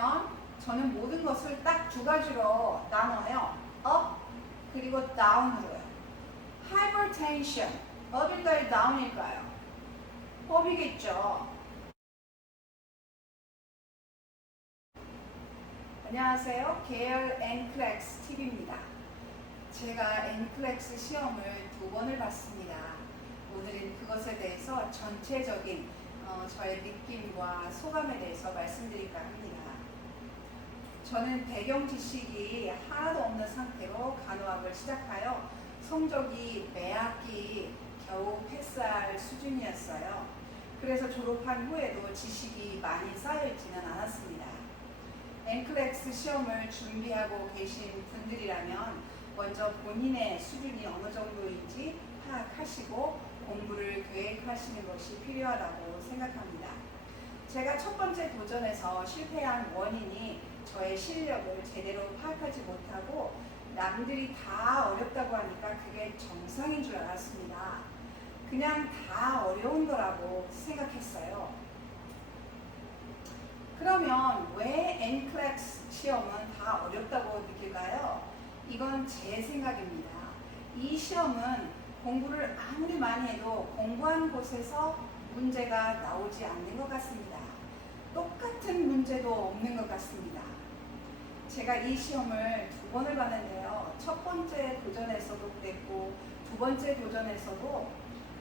보시면 저는 모든 것을 딱 두 가지로 나눠요. up 그리고 down으로요. hypertension, up일까요? down일까요? up이겠죠. 안녕하세요. 계열 NCLEX TV입니다. 제가 NCLEX 시험을 2번을 봤습니다. 오늘은 그것에 대해서 전체적인 저의 느낌과 소감에 대해서 말씀드릴까 합니다. 저는 배경 지식이 하나도 없는 상태로 간호학을 시작하여 성적이 매 학기 겨우 패스할 수준이었어요. 그래서 졸업한 후에도 지식이 많이 쌓여있지는 않았습니다. NCLEX 시험을 준비하고 계신 분들이라면 먼저 본인의 수준이 어느 정도인지 파악하시고 공부를 계획하시는 것이 필요하다고 생각합니다. 제가 첫 번째 도전에서 실패한 원인이 저의 실력을 제대로 파악하지 못하고 남들이 다 어렵다고 하니까 그게 정상인 줄 알았습니다. 그냥 다 어려운 거라고 생각했어요. 그러면 왜 NCLEX 시험은 다 어렵다고 느낄까요? 이건 제 생각입니다. 이 시험은 공부를 아무리 많이 해도 공부한 곳에서 문제가 나오지 않는 것 같습니다. 똑같은 문제도 없는 것 같습니다. 제가 이 시험을 2번을 봤는데요. 첫 번째 도전에서도 그랬고 2번째 도전에서도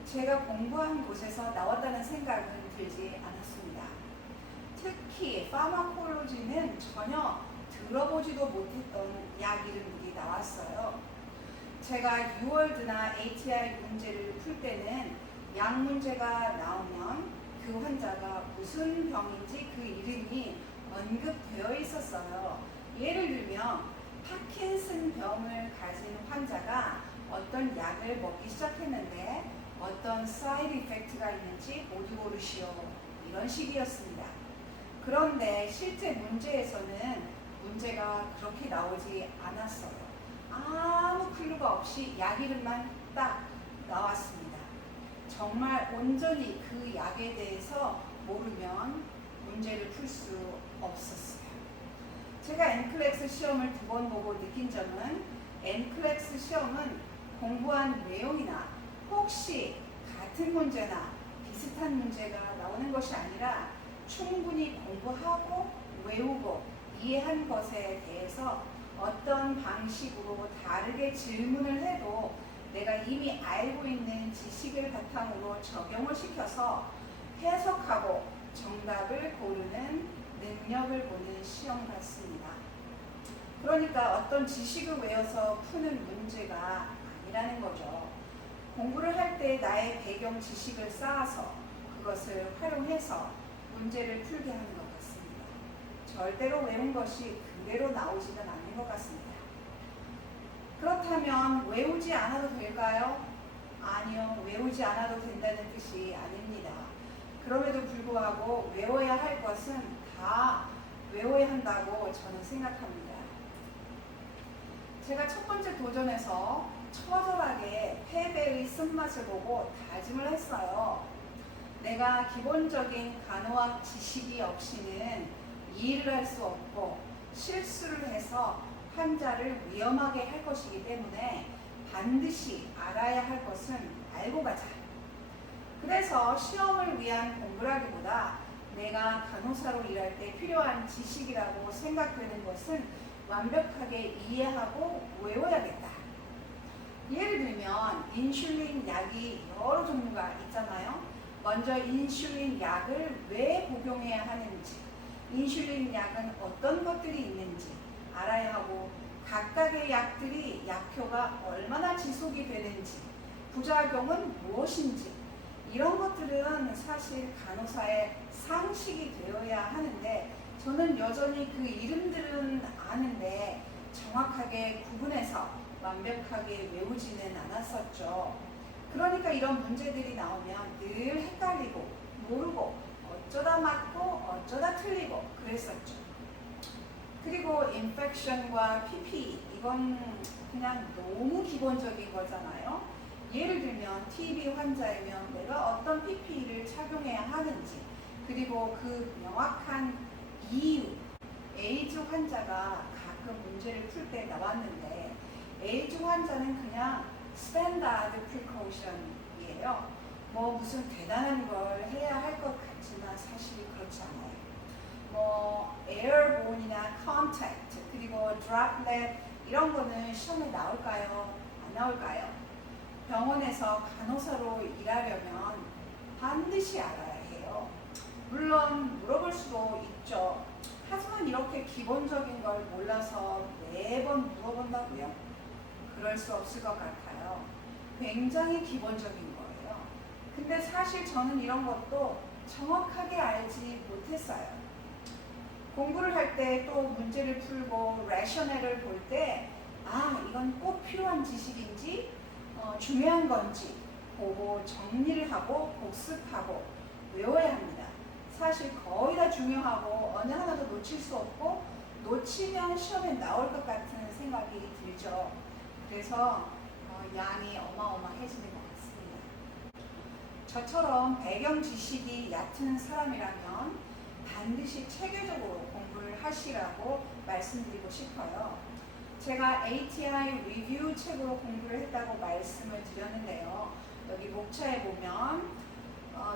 제가 공부한 곳에서 나왔다는 생각은 들지 않았습니다. 특히 파마콜로지는 전혀 들어보지도 못했던 약 이름들이 나왔어요. 제가 UWorld나 ATI 문제를 풀 때는 약 문제가 나오면 그 환자가 무슨 병인지 그 이름이 언급되어 있었어요. 예를 들면 파킨슨 병을 가진 환자가 어떤 약을 먹기 시작했는데 어떤 사이드 이펙트가 있는지 모두 고르시오. 이런 식이었습니다. 그런데 실제 문제에서는 문제가 그렇게 나오지 않았어요. 아무 클루가 없이 약 이름만 딱 나왔습니다. 정말 온전히 그 약에 대해서 모르면 문제를 풀 수 없었어요. 제가 NCLEX 시험을 2번 보고 느낀 점은 NCLEX 시험은 공부한 내용이나 혹시 같은 문제나 비슷한 문제가 나오는 것이 아니라 충분히 공부하고 외우고 이해한 것에 대해서 어떤 방식으로 다르게 질문을 해도 내가 이미 알고 있는 지식을 바탕으로 적용을 시켜서 해석하고 정답을 고르는 능력을 보는 시험 같습니다. 그러니까 어떤 지식을 외워서 푸는 문제가 아니라는 거죠. 공부를 할 때 나의 배경 지식을 쌓아서 그것을 활용해서 문제를 풀게 하는 것 같습니다. 절대로 외운 것이 그대로 나오지는 않는 것 같습니다. 그렇다면 외우지 않아도 될까요? 아니요, 외우지 않아도 된다는 뜻이 아닙니다. 그럼에도 불구하고 외워야 할 것은 다 외워야 한다고 저는 생각합니다. 제가 첫 번째 도전에서 처절하게 패배의 쓴맛을 보고 다짐을 했어요. 내가 기본적인 간호학 지식이 없이는 일을 할 수 없고 실수를 해서 환자를 위험하게 할 것이기 때문에 반드시 알아야 할 것은 알고 가자. 그래서 시험을 위한 공부라기보다 내가 간호사로 일할 때 필요한 지식이라고 생각되는 것은 완벽하게 이해하고 외워야겠다. 예를 들면 인슐린 약이 여러 종류가 있잖아요. 먼저 인슐린 약을 왜 복용해야 하는지, 인슐린 약은 어떤 것들이 있는지 알아야 하고 각각의 약들이 약효가 얼마나 지속이 되는지, 부작용은 무엇인지 이런 것들은 사실 간호사의 상식이 되어야 하는데 저는 여전히 그 이름들은 아는데 정확하게 구분해서 완벽하게 외우지는 않았었죠. 그러니까 이런 문제들이 나오면 늘 헷갈리고 모르고 어쩌다 맞고 어쩌다 틀리고 그랬었죠. 그리고 인펙션과 PPE 이건 그냥 너무 기본적인 거잖아요. 예를 들면 TB 환자이면 내가 어떤 PPE를 착용해야 하는지 그리고 그 명확한 이유에 환자가 가끔 문제를 풀 때 나왔는데 에이즈 환자는 그냥 스탠다드 프리코션이에요. 뭐 무슨 대단한 걸 해야 할 것 같지만 사실 그렇지 않아요. 뭐 에어본이나 컨택트 그리고 드랍렛 이런 거는 시험에 나올까요? 안 나올까요? 병원에서 간호사로 일하려면 반드시 알아야 해요. 물론 물어볼 수도 있죠. 하지만 이렇게 기본적인 걸 몰라서 매번 물어본다고요? 그럴 수 없을 것 같아요. 굉장히 기본적인 거예요. 근데 사실 저는 이런 것도 정확하게 알지 못했어요. 공부를 할 때 또 문제를 풀고 레셔넬을 볼 때 이건 꼭 필요한 지식인지 중요한 건지 보고 정리를 하고 복습하고 외워야 합니다. 사실 거의 다 중요하고 어느 하나도 놓칠 수 없고 놓치면 시험에 나올 것 같은 생각이 들죠. 그래서 양이 어마어마해지는 것 같습니다. 저처럼 배경 지식이 얕은 사람이라면 반드시 체계적으로 공부를 하시라고 말씀드리고 싶어요. 제가 ATI 리뷰 책으로 공부를 했다고 말씀을 드렸는데요. 여기 목차에 보면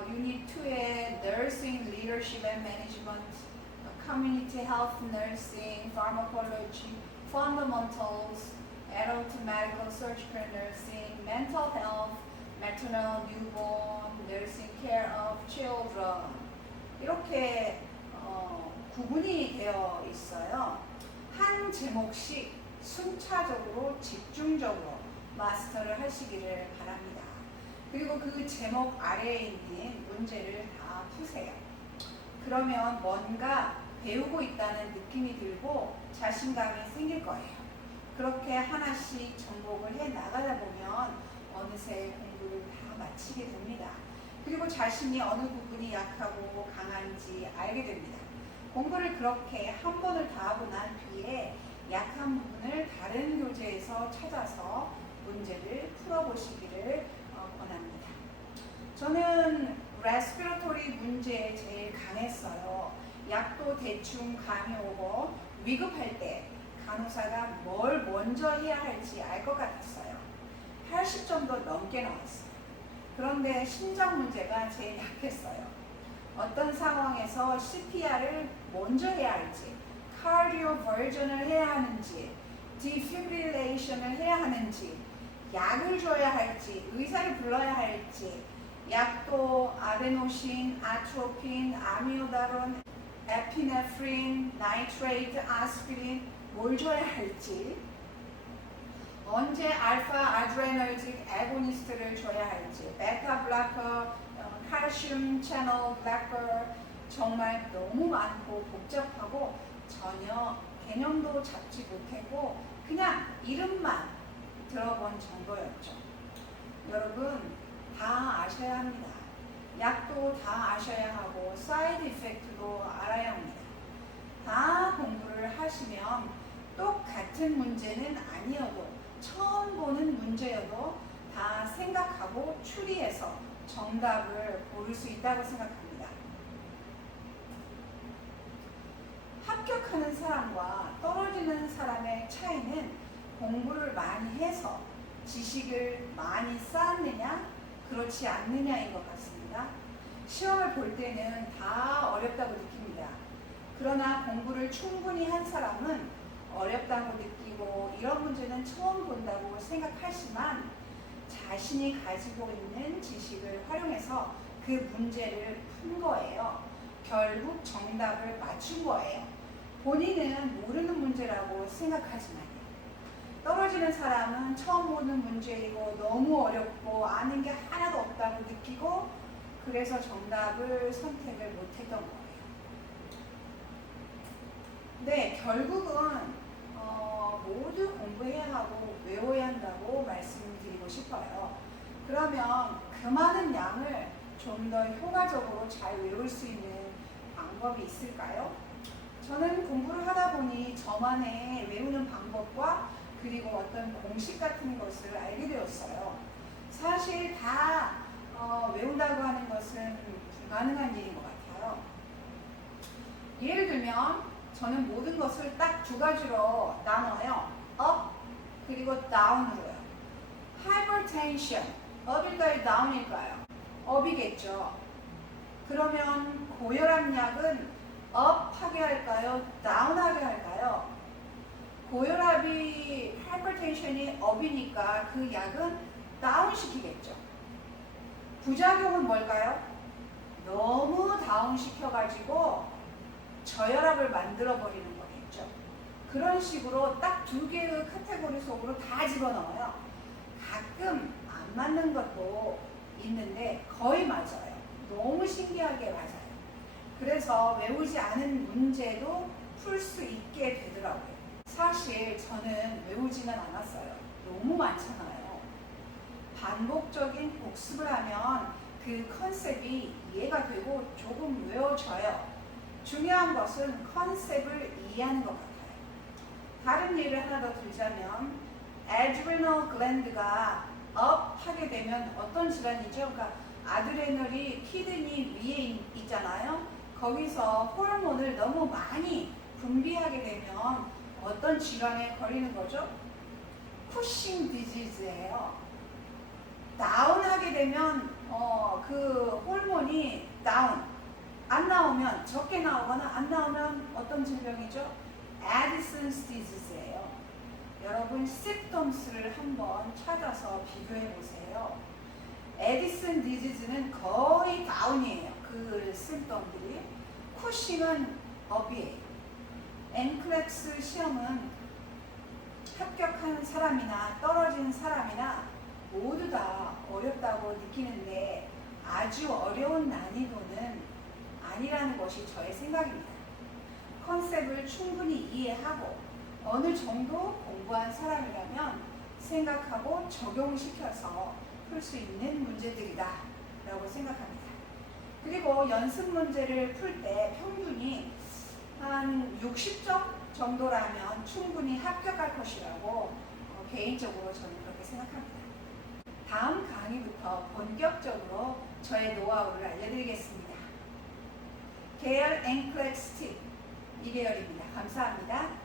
유닛 2의 Nursing, Leadership and Management, Community Health Nursing, Pharmacology, Fundamentals, Adult Medical Surgical Nursing, Mental Health, Maternal Newborn, Nursing Care of Children 이렇게 구분이 되어 있어요. 한 제목씩 순차적으로 집중적으로 마스터를 하시기를 바랍니다. 그리고 그 제목 아래에 있는 문제를 다 푸세요. 그러면 뭔가 배우고 있다는 느낌이 들고 자신감이 생길 거예요. 그렇게 하나씩 정복을 해 나가다 보면 어느새 공부를 다 마치게 됩니다. 그리고 자신이 어느 부분이 약하고 강한지 알게 됩니다. 공부를 그렇게 한 번을 다 하고 난 뒤에 약한 부분을 다른 교재에서 찾아서 문제를 풀어보시기를 권합니다. 저는 레스피러토리 문제에 제일 강했어요. 약도 대충 감이 오고 위급할 때 간호사가 뭘 먼저 해야 할지 알 것 같았어요. 80점도 넘게 나왔어요. 그런데 심장 문제가 제일 약했어요. 어떤 상황에서 CPR을 먼저 해야 할지, 카디오버전을 해야 하는지, 디피브릴레이션을 해야 하는지, 약을 줘야 할지, 의사를 불러야 할지, 약도 아데노신, 아트로핀, 아미오다론, 에피네프린, 나이트레이트, 아스피린 뭘 줘야 할지, 언제 알파 아드레너지틱 애고니스트를 줘야 할지, 베타 블로커, 칼슘 채널 블로커 정말 너무 많고 복잡하고 전혀 개념도 잡지 못하고 그냥 이름만 들어본 정도였죠. 여러분 다 아셔야 합니다. 약도 다 아셔야 하고 사이드 이펙트도 알아야 합니다. 다 공부를 하시면 똑같은 문제는 아니어도 처음 보는 문제여도 다 생각하고 추리해서 정답을 고를 수 있다고 생각합니다. 합격하는 사람과 떨어지는 사람의 차이는 공부를 많이 해서 지식을 많이 쌓았느냐 그렇지 않느냐인 것 같습니다. 시험을 볼 때는 다 어렵다고 느낍니다. 그러나 공부를 충분히 한 사람은 어렵다고 느끼고 이런 문제는 처음 본다고 생각하지만 자신이 가지고 있는 지식을 활용해서 그 문제를 푼 거예요. 결국 정답을 맞춘 거예요. 본인은 모르는 문제라고 생각하지만요. 떨어지는 사람은 처음 보는 문제이고 너무 어렵고 아는 게 하나도 없다고 느끼고 그래서 정답을 선택을 못했던 거예요. 네, 결국은 모두 공부해야 하고 외워야 한다고 말씀드리고 싶어요. 그러면 그 많은 양을 좀 더 효과적으로 잘 외울 수 있는 방법이 있을까요? 저는 공부를 하다 보니 저만의 외우는 방법과 그리고 어떤 공식 같은 것을 알게 되었어요. 사실 다 외운다고 하는 것은 불가능한 일인 것 같아요. 예를 들면 저는 모든 것을 딱 두 가지로 나눠요. up 그리고 down으로요. hypertension, up일까요? down일까요? up이겠죠. 그러면 고혈압약은 up 하게 할까요? down 하게 할까요? 고혈압이 hypertension이 up이니까 그 약은 다운 시키겠죠. 부작용은 뭘까요? 너무 다운 시켜가지고 저혈압을 만들어 버리는 거겠죠. 그런 식으로 딱 두 개의 카테고리 속으로 다 집어넣어요. 가끔 안 맞는 것도 있는데 거의 맞아요. 너무 신기하게 맞아요. 그래서 외우지 않은 문제도 풀 수 있게 되더라고요. 사실 저는 외우지는 않았어요. 너무 많잖아요. 반복적인 복습을 하면 그 컨셉이 이해가 되고 조금 외워져요. 중요한 것은 컨셉을 이해하는 것 같아요. 다른 예를 하나 더 들자면 adrenal gland가 up 하게 되면 어떤 질환이죠? 그러니까 아드레널이 키드니 위에 있잖아요. 거기서 호르몬을 너무 많이 분비하게 되면 어떤 질환에 걸리는 거죠? 쿠싱 디지즈예요. 다운하게 되면 그 호르몬이 다운 안 나오면 적게 나오거나 안 나오면 어떤 질병이죠? 에디슨스 디지즈예요. 여러분 symptoms를 한번 찾아서 비교해 보세요. 에디슨 디지즈는 거의 다운이에요. 그 심tom들이. 쿠싱은 업이에요. 엔클렉스 시험은 합격한 사람이나 떨어진 사람이나 모두 다 어렵다고 느끼는데 아주 어려운 난이도는 아니라는 것이 저의 생각입니다. 컨셉을 충분히 이해하고 어느 정도 공부한 사람이라면 생각하고 적용시켜서 풀 수 있는 문제들이다 라고 생각합니다. 그리고 연습 문제를 풀 때 평균이 한 60점 정도라면 충분히 합격할 것이라고 개인적으로 저는 그렇게 생각합니다. 다음 강의부터 본격적으로 저의 노하우를 알려드리겠습니다. 계열 NCLEX 팁 2계열입니다. 감사합니다.